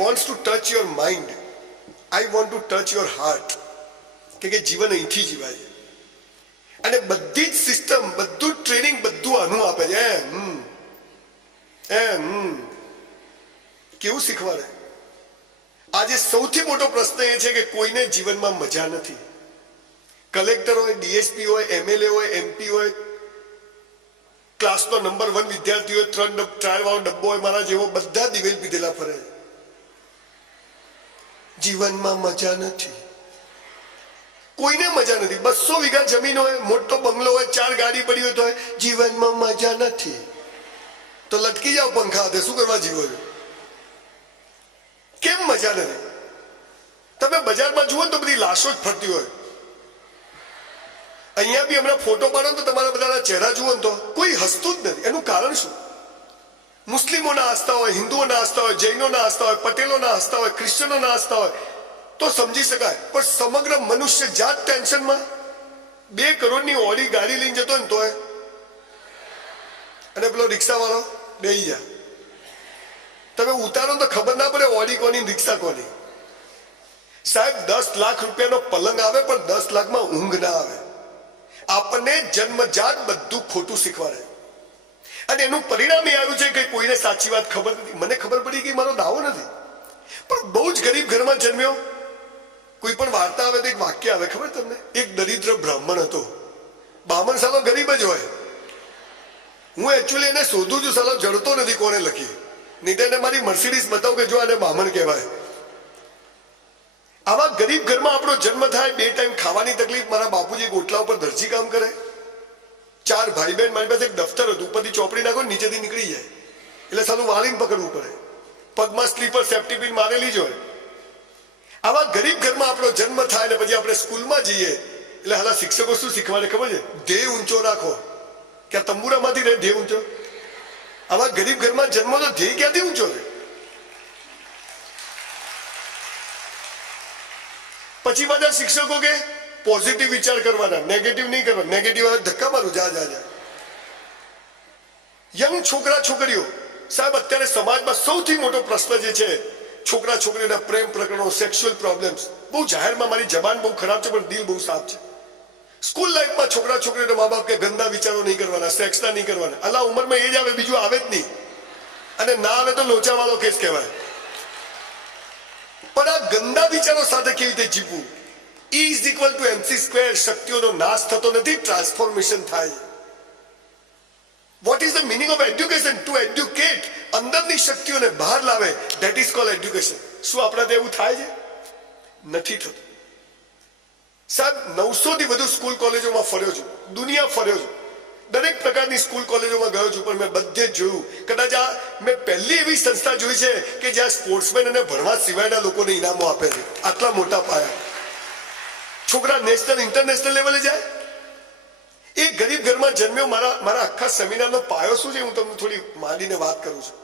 Wants to touch your mind, I want to touch your heart, કે જીવન અહીંથી જીવાય. અને બધી જ સિસ્ટમ, બધું જ ટ્રેનિંગ, બધું આનું આપે છે. કેવું શીખવાડે? આજે સૌથી મોટો પ્રશ્ન એ છે કે કોઈને જીવનમાં મજા નથી. કલેક્ટર હોય, ડીએસપી હોય, એમએલએ હોય, એમપી હોય, ક્લાસનો નંબર 1 વિદ્યાર્થી હોય, 3 વાળો ડબ્બો હોય, મારા જેવો, બધા દિવેલ પીધેલા ફરે. જીવનમાં મજા નથી, કોઈને મજા નથી. 200 વીઘા જમીન હોય, મોટો બંગલો હોય, 4 ગાડી પડી હોય, તો જીવનમાં મજા નથી. તો લટકી જાઓ પંખા હાથે, શું કરવા જીવો છો? કેમ મજા નથી? તમે બજારમાં જુઓ ને તો બધી લાશો જ ફરતી હોય. અહીંયા બી હમણાં ફોટો પાડો તો તમારા બધાના ચહેરા જુઓ ને તો કોઈ હસતું જ નથી. એનું કારણ શું? મુસ્લિમોના હસતા હોય, હિન્દુઓના હસતા હોય, જૈનોના હસતા હોય, પટેલોના હસતા હોય, ક્રિશ્ચનોના હસતા હોય તો સમજી શકાય. પણ સમગ્ર મનુષ્ય જાત ટેન્શનમાં 2 કરોડની ઓડી ગાડી લઈને જતો ને તોય, અને પેલો રિક્ષાવાળો બેહી જાય. તમે ઉતારો તો ખબર ના પડે ઓડી કોની, રિક્ષા કોની. સાહેબ 10 લાખ રૂપિયાનો પલંગ આવે પણ 10 લાખમાં ઊંઘ ના આવે. આપણને જન્મજાત બધું ખોટું શીખવાડે. અને એનું પરિણામ એ આવ્યું છે કે કોઈને સાચી વાત ખબર નથી. મને ખબર પડી કે મારો દાવો નથી, પણ બહુ જ ગરીબ ઘરમાં જન્મ્યો. કોઈ પણ વાર્તા આવે તો એક વાક્ય આવે, ખબર તમને? એક દરિદ્ર બ્રાહ્મણ હતો. બ્રાહ્મણ સાલો ગરીબ જ હોય. હું એકચ્યુઅલી એને શોધું છું, સાલો જડતો નથી કોને લખી. નહીં તો એને મારી મર્સિડીઝ બતાવું કે જો આને બ્રાહ્મણ કહેવાય. આવા ગરીબ ઘરમાં આપણો જન્મ થાય, 2 ટાઈમ ખાવાની તકલીફ. મારા બાપુજી ગોટલા ઉપર દરજી કામ કરે, 4 ભાઈ બહેન. મારી પાસે એક દફતર હતું, ઉપરથી ચોપડી નાખો નીચેથી નીકળી જાય, એટલે સાલું વાળીને પકડવું પડે. પગમાં સ્લીપર સેફ્ટી પિન મારેલી જ હોય. આવા ગરીબ ઘરમાં આપણો જન્મ થાય ને પછી આપણે સ્કૂલમાં જઈએ એટલે હાલા શિક્ષકો શું શીખવાડે ખબર છે? ધ્યેય ઊંચો રાખો. કે આ તંબુરામાંથી રહે ધ્યેય ઊંચો? આવા ગરીબ ઘરમાં જન્મ તો ધ્યેય ક્યાંથી ઊંચો રહે? પછી બધા શિક્ષકો કે પોઝિટિવ વિચાર કરવાના, નેગેટિવ નહીં કરવાના. નેગેટિવ ધક્કા મારું, જા જા જા. યંગ છોકરા છોકરીઓ, સાહેબ અત્યારે સમાજમાં સૌથી મોટો પ્રશ્ન જે છે, છોકરા છોકરીઓના પ્રેમ પ્રકરણો, સેક્સ્યુઅલ પ્રોબ્લેમ્સ. બહુ જાહેરમાં મારી જબાન બહુ ખરાબ છે પણ દિલ બહુ સાફ છે. સ્કૂલ લાઈફમાં છોકરા છોકરીઓના મા બાપ કે ગંદા વિચારો નહીં કરવાના, સેક્સના નહીં કરવાના. અલા ઉંમરમાં એ જ આવે, બીજું આવે જ નહીં. અને ના આવે તો લોચાવાળો કેસ કહેવાય. પણ આ ગંદા વિચારો સાથે કેવી રીતે જીવવું? E = mc². શક્તિઓનો નાશ થતો નથી, ટ્રાન્સફોર્મેશન થાય. What is the meaning of education? To educate. અંદરની શક્તિઓને બહાર લાવે, ધેટ ઇઝ કોલ્ડ એડ્યુકેશન. શું આપણા એવું થાય છે? નથી થતું. સાહેબ 900 થી વધુ સ્કૂલ કોલેજોમાં ફર્યો છું, દુનિયા ફર્યો છું, દરેક પ્રકારની સ્કૂલ કોલેજોમાં ગયો છું, પણ મેં બધે જ જોયું. કદાચ આ મેં પહેલી એવી સંસ્થા જોઈ છે કે જ્યાં સ્પોર્ટ્સમેન અને ભણવા સિવાયના લોકોને ઇનામો આપે છે. આટલા મોટા પાયા. છોકરા નેશનલ ઇન્ટરનેશનલ લેવલે જાય. એ ગરીબ ઘરમાં જન્મ્યો. મારા આખા સેમિનારનો પાયો શું છે હું તમને થોડી માંડીને વાત કરું છું.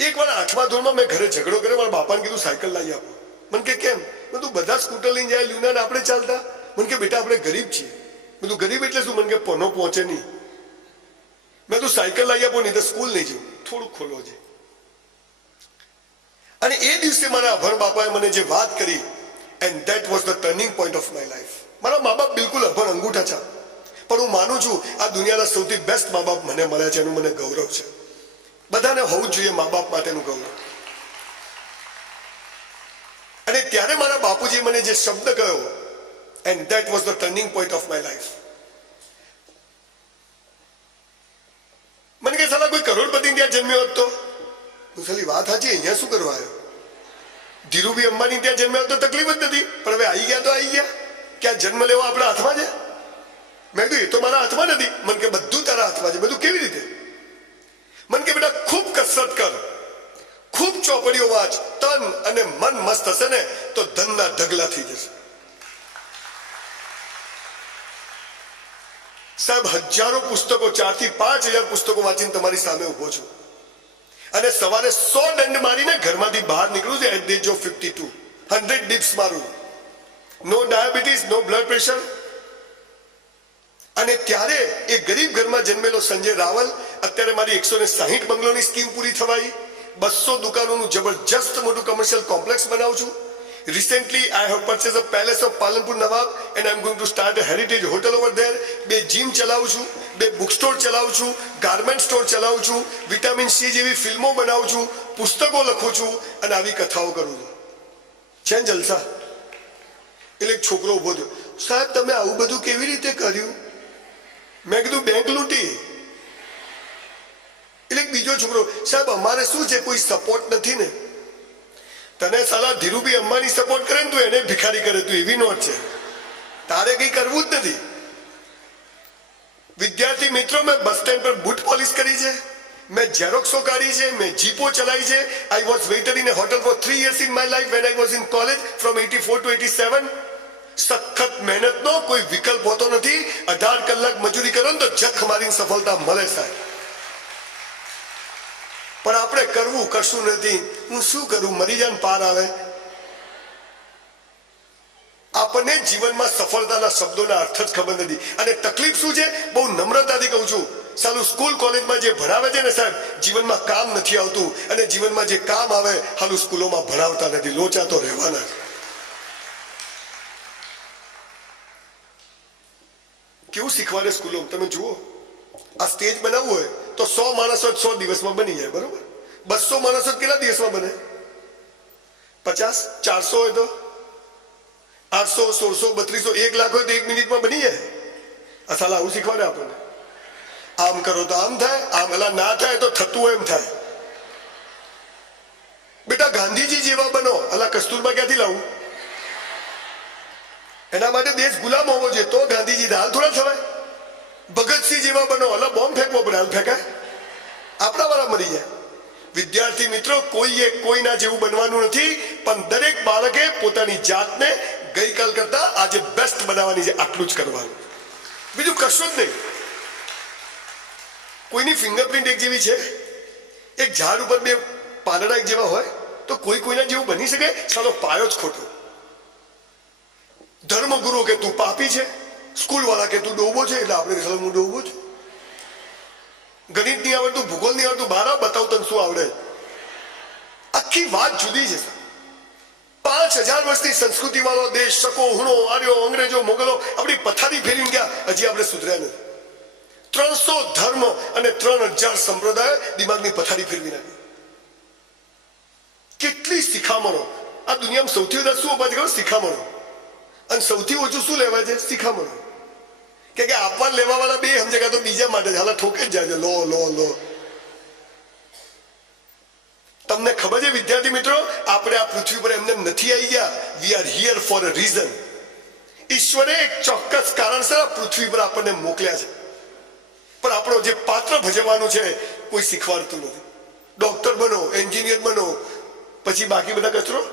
એકવાર 8મા ધોરણમાં મેં ઘરે ઝઘડો કર્યો. મારા બાપાને કીધું સાયકલ લાવી આપો. મને કે કેમ? બધું બધા સ્કૂટર લઈને જાય, લ્યુના આપણે ચાલતા. મને કે બેટા આપણે ગરીબ છીએ. બધું ગરીબ એટલે શું? મને કે પનો પહોંચે નહીં. મેં તું સાયકલ લાવી આપો, નહીં તો સ્કૂલ નહીં જવું. થોડુંક ખોલો છે. અને એ દિવસે મારા અભણ બાપાએ મને જે વાત કરી, and that was the turning point of my life. મારા મા બાપ બિલકુલ અભણ અંગૂઠા છે, પણ હું માનું છું આ દુનિયાના સૌથી બેસ્ટ મા બાપ મને મળ્યા છે. એનું મને ગૌરવ છે. બધાને હોવું જોઈએ મા બાપ માટેનું ગૌરવ. અને ત્યારે મારા બાપુજી મને જે શબ્દ કહ્યો, and that was the turning point of my life. મને કે સાલા કોઈ કરોડપતિ ત્યાં જન્મ્યો હોત તો હું સાલી વાત સાચી, અહીંયા શું કરવા આવ્યો? ધીરુભાઈ અંબાણી ત્યાં જન્મ્યો તો તકલીફ જ નથી, પણ હવે આવી ગયા તો આવી ગયા. ક્યાં જન્મ લેવો આપણા હાથમાં છે? મેં કીધું એ તો મારા હાથમાં નથી. મને કે બધું તારા હાથમાં છે. બધું કેવી રીતે? મને કે બેટા ખૂબ કસરત કર, ખૂબ ચોપડીઓ વાંચ, તન અને મન મસ્ત હશે ને તો ધનના ઢગલા થઈ જશે. સાહેબ હજારો પુસ્તકો, 4 થી 5 હજાર પુસ્તકો વાંચીને તમારી સામે ઉભો છું. અને સવારે 100 દંડ મારીને ઘરમાંથી બહાર નીકળું છું at the age of 52. 100 dips મારું. No diabetes, no blood pressure. અને ત્યારે એ ગરીબ ઘરમાં જન્મેલો સંજય રાવલ અત્યારે મારી 160 બંગલોની સ્કીમ પૂરી થવાઈ. 200 દુકાનોનું જબરજસ્ત મોટું કમર્શિયલ કોમ્પ્લેક્સ બનાવું છું. Recently, I have purchased a palace of Palanpur Nawab and I'm going to start a heritage hotel over there. 2 gym ચલાવું છું, 2 બુક સ્ટોર ચલાવું છું, ગાર્મેન્ટ સ્ટોર ચલાવું છું, વિટામિન સી જેવી ફિલ્મો બનાવું છું, પુસ્તકો લખું છું અને આવી કથાઓ કરું છું. છે ને જલસા? એટલે એક છોકરો ઉભો થયો, સાહેબ તમે આવું બધું કેવી રીતે કર્યું? મેં કીધું બેંક લૂંટી. એટલે બીજો છોકરો, સાહેબ અમારે શું છે, કોઈ સપોર્ટ નથી ને. તને સાલા ધીરુભાઈ અંબાણી સપોર્ટ કરે ને તું એને ભિખારી કરે, તું એવી નોટ છે, તારે કઈ કરવું જ નથી. વિદ્યાર્થી મિત્રો, મેં બસ સ્ટેન્ડ પર બૂટ પોલિશ કરી છે, મેં ઝેરોક્સો કાઢી છે, મેં જીપો ચલાવી છે. I was waiter in a hotel for 3 years in my life when I was in college from 84 to 87. સખત મહેનતનો કોઈ વિકલ્પ હોતો નથી. 18 કલાક મજૂરી કરો ને તો જખ મારીને સફળતા મળે સાહેબ. પણ આપણે કરવું કશું નથી. હું શું કરું, મરી જાન પાર આવે. આપણને જીવનમાં સફળતાના શબ્દોના અર્થ જ ખબર નથી. અને તકલીફ શું છે, બહુ નમ્રતાથી કહું છું, સાલું સ્કૂલ કોલેજમાં જે ભણાવે છે ને સાહેબ, જીવનમાં કામ નથી આવતું. અને જીવનમાં જે કામ આવે હાલું સ્કૂલોમાં ભણાવતા નથી. લોચા તો રહેવાના. કેવું શીખવાડે સ્કૂલોમાં તમે જુઓ. આ સ્ટેજ બનાવવું હોય તો 100 માણસો 100 દિવસમાં બની જાય, બરોબર? 200 માણસો કેટલા દિવસમાં બને? 50, 400 હોય તો 800, 1600, 3200, 1 લાખ હોય તો 1 મિનિટમાં બની જાય. આ સાલા આવું શીખવાડે આપણને. આમ કરો તો આમ થાય, આમ એલા ના થાય તો થતું હોય એમ થાય. બેટા ગાંધીજી જેવા બનો. અલા કસ્તુરબા ક્યાંથી લાવું? એના માટે દેશ ગુલામ હોવો જોઈએ તો ગાંધીજી હાલ થોડા થવાય. ભગતસિંહ જેવા બનો. અલા બોમ્બ ફેંકવો પડે, હાલ ફેંકાય? આપણા વાળા મરી જાય. વિદ્યાર્થી મિત્રો, કોઈએ કોઈના જેવું બનવાનું નથી, પણ દરેક બાળકે પોતાની જાતને ગઈકાલ કરતા આજે બેસ્ટ બનાવવાની છે. આટલું જ કરવાનું, બીજું કશું જ નહીં. કોઈની ફિંગરપ્રિન્ટ એક જેવી છે, એક ઝાડ ઉપર 2 પાંદડા એક જેવા હોય તો કોઈ કોઈના જેવું બની શકે? સાલો પાયો જ ખોટો. ધર્મગુરુ કે તું પાપી છે, સ્કૂલ વાળા કે તું ડોબો છે, એટલે આપણે હું ડોબો છું. ગણિત નહીં આવડતું, ભૂગોળ નહીં આવડતું, બહાર બતાવ તને શું આવડે. આખી વાત જુદી છે. 5000 વર્ષની સંસ્કૃતિ વાળો દેશ, શકો, હુણો, આર્યો, અંગ્રેજો, મોગલો આપણી પથારી ફેરીને ગયા, હજી આપણે સુધર્યા નથી. 300 ધર્મ અને 3000 સંપ્રદાય દિમાગની પથારી ફેરવી નાખી. કેટલી શિખામણો. આ દુનિયામાં સૌથી વધારે શું અપાજ કરો? શિખામણો. અને સૌથી ઓછું શું લેવાય છે? શિખામણો. કે આપવા લેવા વાળા 2 સમજે તો બીજા માટે હાલ ઠોકે જ જાય છે. લો લો લો. તમને ખબર છે વિદ્યાર્થી મિત્રો, આપણે આ પૃથ્વી પર એમને નથી આવી ગયા. We are here for a reason. ઈશ્વરે એક ચોક્કસ કારણસર આ પૃથ્વી પર આપણને મોકલ્યા છે. પણ આપણો જે પાત્ર ભજવવાનું છે કોઈ શીખવાડતું નથી. ડોક્ટર બનો, એન્જિનિયર બનો, પછી બાકી બધા કચરો.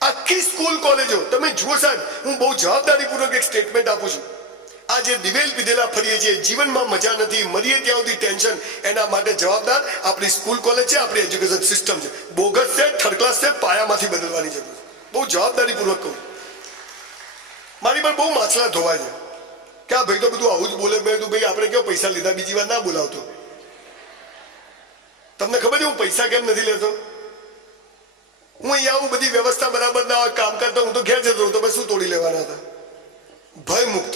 આખી સ્કૂલ કોલેજો તમે જુઓ સાહેબ, હું બહુ જવાબદારીપૂર્વક એક સ્ટેટમેન્ટ આપું છું. આ જે દિવેલ પીધેલા ફરીએ છીએ, જીવનમાં મજા નથી, મરીએ ત્યાં સુધી ટેન્શન, એના માટે જવાબદાર આપણી સ્કૂલ કોલેજ છે, આપણી એજ્યુકેશન સિસ્ટમ છે. બોગસ છે, થર્ડ ક્લાસ છે, પાયામાંથી બદલવાની જરૂર છે. બહુ જવાબદારીપૂર્વક કહું. મારી પર બહુ માછલા ધોવાય છે કે આ ભાઈ તો બધું આવું જ બોલે. મેં કીધું ભાઈ આપણે કેવો પૈસા લીધા, બીજી વાર ના બોલાવતો. તમને ખબર છે હું પૈસા કેમ નથી લેતો? હું અહીંયા આવું, બધી વ્યવસ્થા બરાબર ના હોય, કામ કરતો હું તો ઘેર જતો રહું. તો ભાઈ શું તોડી લેવાના હતા? ભય મુક્ત.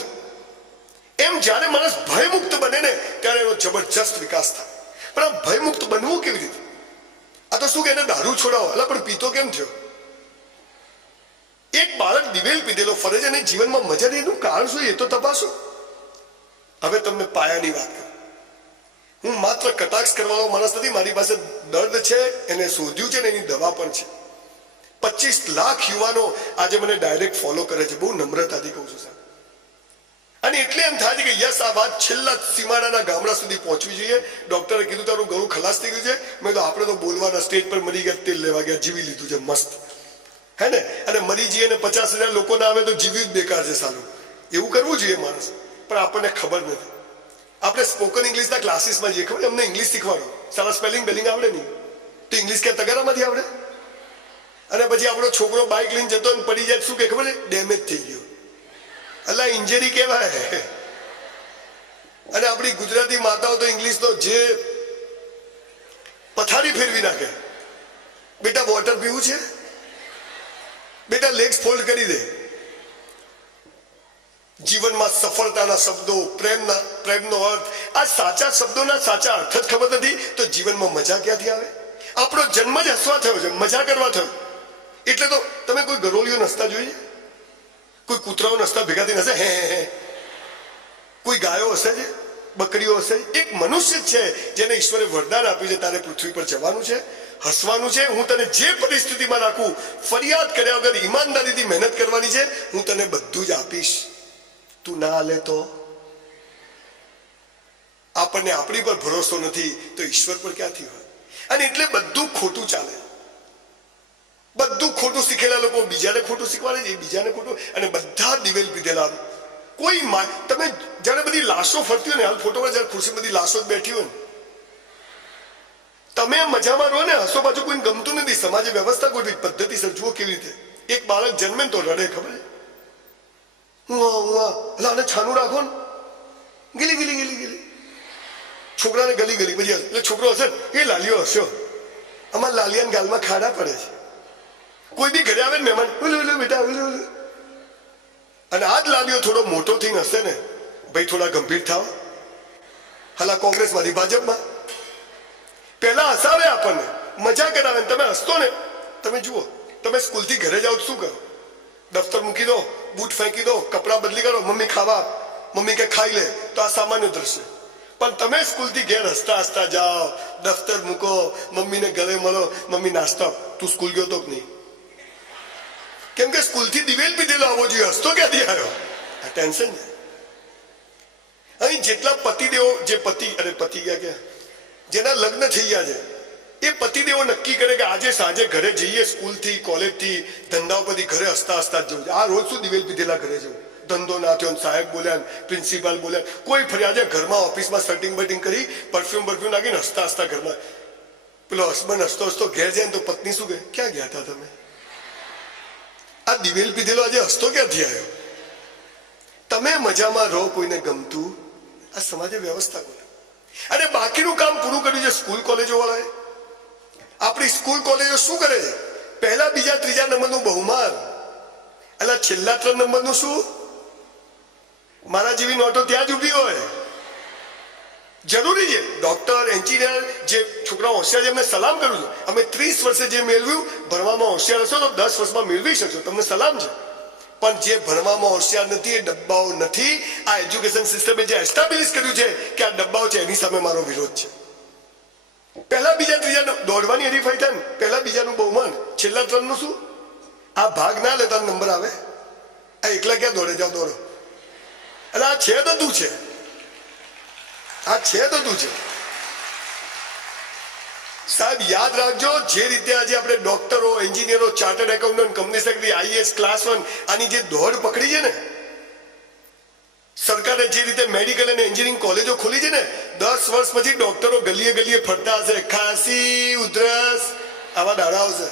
એમ જ્યારે માણસ ભયમુક્ત બને ને ત્યારે એનો જબરજસ્ત વિકાસ થાય. પણ આ ભયમુક્ત બનવું કેવી રીતે? આ તો શું કે એને દારૂ છોડાવો. અલા પણ પીતો કેમ થયો? એક બાળક દિવેલ પીધેલો ફરે છે અને જીવનમાં મજા નહીં, એનું કારણ શું એ તો તપાસો. હવે તમને પાયાની વાત કરું. હું માત્ર કટાક્ષ કરવાનો માણસ નથી. મારી પાસે દર્દ છે, એને શોધ્યું છે ને એની દવા પણ છે. 25 લાખ યુવાનો આજે મને ડાયરેક્ટ ફોલો કરે છે. બહુ નમ્રતાથી કહું છું સાહેબ. અને એટલે એમ થાય છે કે યસ, આ વાત છેલ્લા સીમાડાના ગામડા સુધી પહોંચવી જોઈએ. ડોક્ટરે કીધું તારું ગળું ખલાસ થઈ ગયું છે. મેં તો આપણે તો બોલવાના, સ્ટેજ પર મરી ગયા, તેલ લેવા ગયા, જીવી લીધું છે મસ્ત, હે ને? અને મરી જઈએ ને 50,000 લોકો ના આવે તો જીવ્યું જ બેકાર છે સાલું. એવું કરવું જોઈએ માણસ. પણ આપણને ખબર નથી. આપણે સ્પોકન ઇંગ્લિશના ક્લાસીસમાં જઈએ, ખબર અમને ઇંગ્લિશ શીખવાડો, સારા સ્પેલિંગ બેલિંગ આવડે નહીં તો ઇંગ્લિશ ક્યાં તગારામાંથી આવડે? અને પછી આપણો છોકરો બાઇક લઈને જતો ને પડી જાય, શું કે ખબર છે? ડેમેજ થઈ ગયો. અલા ઇન્જરી કહેવાય. અને આપણી ગુજરાતી માતાઓ તો ઇંગ્લિશનો જે પથારી ફેરવી નાખે. બેટા વોટર પીવું છે, બેટા લેગ્સ ફોલ્ડ કરી દે. જીવનમાં સફળતાના શબ્દો, પ્રેમનો અર્થ, આ સાચા શબ્દોના સાચા અર્થ જ ખબર નથી તો જીવનમાં મજા ક્યાંથી આવે? આપણો જન્મ જ હસવા થયો છે, મજા કરવા થયો. એટલે તો તમે કોઈ ગરોળીઓ નસતા જોઈ છે? કોઈ કૂતરાઓ નસતા ભેગા થઈને હશે? હે. કોઈ ગાયો હશે છે, બકરીઓ હશે? એક મનુષ્ય છે જેને ઈશ્વરે વરદાન આપ્યું છે, તારે પૃથ્વી પર જવાનું છે, હસવાનું છે. હું તને જે પરિસ્થિતિમાં રાખું, ફરિયાદ કર્યા વગર ઈમાનદારીથી મહેનત કરવાની છે. હું તને બધું જ આપીશ. તું ના હાલે તો? આપણને આપણી પર ભરોસો નથી તો ઈશ્વર પર ક્યાંથી હોય? અને એટલે બધું ખોટું ચાલે. બધું ખોટું શીખેલા લોકો બીજાને ખોટું શીખવાડે છે, બીજાને ખોટું. અને બધા દિવેલ પીધેલા. કોઈ તમે જયારે બધી લાશો ફરતી હોય ને, હાલ ફોટોમાં જયારે ખુરશી બધી લાશો જ બેઠી હોય ને, તમે મજામાં રહો ને, હસો પાછું કોઈને ગમતું નથી. સમાજે વ્યવસ્થા ગોઠવી, પદ્ધતિસર જુઓ કેવી રીતે. એક બાળક જન્મે તો રડે, ખબર છે? આને છાનું રાખો ને, ગીલી. છોકરાને ગલી પછી એટલે છોકરો હશે એ લાલીઓ હસ્યો. અમારા લાલિયાના ગાલમાં ખાડા પડે છે. કોઈ બી ઘરે આવે ને મહેમાન, ઓલું બેટા ઓલું. અને આ જ લાલીઓ થોડો મોટો થઈને હશે ને, ભાઈ થોડા ગંભીર થાવ. હાલા કોંગ્રેસમાંથી ભાજપમાં પહેલા હસાવે આપણને, મજા કરાવે. તમે હસતો ને, તમે જુઓ, તમે સ્કૂલથી ઘરે જાઓ શું કરો? દફતર મૂકી દો, બૂટ ફેંકી દો, કપડાં બદલી કરો, મમ્મી ખાવા, મમ્મી કે ખાઈ લે, તો આ સામાન્ય દ્રશ્ય. પણ તમે સ્કૂલથી ઘેર હસતા જાઓ, દફતર મૂકો, મમ્મીને ગળે મળો, મમ્મી નાસ્તો. તું સ્કૂલ ગયો તો કે નહીં? કેમ કે સ્કૂલથી દિવેલ પીધેલો આવવો જોઈએ, હસતો ક્યાંથી આવ્યો? આ ટેન્શન છે. અહીં જેટલા પતિદેવો, જે પતિ ગયા જેના લગ્ન થઈ ગયા છે, એ પતિદેવો નક્કી કરે કે આજે સાંજે ઘરે જઈએ, સ્કૂલથી કોલેજથી ધંધાઓ પરથી ઘરે હસતા જ જવું. આ રોજ શું દિવેલ પીધેલા ઘરે જવું? ધંધો ના થયો, સાહેબ બોલ્યા, પ્રિન્સિપાલ બોલ્યા, કોઈ ફરિયાદ. ઘરમાં ઓફિસમાં સેટિંગ કરી, પરફ્યુમ નાખીને હસતા ઘરમાં. પેલો હસબન્ડ હસતો ઘેર જાય ને તો પત્ની શું કહે, ક્યાં ગયા હતા તમે? આ દિવેલ પીધેલો આજે હસતો ક્યાંથી આવ્યો? તમે મજામાં રહો, કોઈને ગમતું. આ સમાજે વ્યવસ્થા કરે. અને બાકીનું કામ પૂરું કર્યું છે સ્કૂલ કોલેજો વાળાએ. આપણી સ્કૂલ કોલેજો શું કરે છે? પહેલા બીજા ત્રીજા નંબરનું બહુમાન, એટલે છેલ્લા 3 નંબરનું શું? મારા જેવી નોટો ત્યાં જ ઉભી હોય. જરૂરી છે. ડોક્ટર, એન્જિનિયર, જે છોકરાઓ હોશિયાર છે એમને સલામ કરું છું. અમે 30 વર્ષે જે મેળવ્યું, ભણવામાં હોશિયાર હશો તો 10 વર્ષમાં મેળવી શકશો, તમને સલામ છે. પણ જે ભણવામાં હોશિયાર નથી એ ડબ્બાઓ નથી. આ એજ્યુકેશન સિસ્ટમે જે એસ્ટાબ્લિશ કર્યું છે કે આ ડબ્બાઓ છે, એની સામે મારો વિરોધ છે. પહેલા બીજા ત્રીજા દોડવાની હરીફાઈ થાય ને, પહેલા બીજાનું બહુમાન, છેલ્લા 3 નું શું? આ ભાગ ના લેતા નંબર આવે. આ એકલા ક્યાં દોડે? જાઓ દોડો. એટલે આ છે તો તું છે, આ છે તો તું છે. સાહેબ યાદ રાખજો, જે રીતે આજે આપણે ડોક્ટરો, એન્જિનિયરો, chartered accountant, company secretary, IAS, class 1 આની જે દોડ પકડી છે ને, સરકારે જે રીતે મેડિકલ અને એન્જિનિયરિંગ કોલેજો ખોલી છે ને, 10 વર્ષ પછી ડોક્ટરો ગલીએ ગલીએ ફરતા હશે. ખાંસી, ઉધરસ, આવા દાડા આવશે.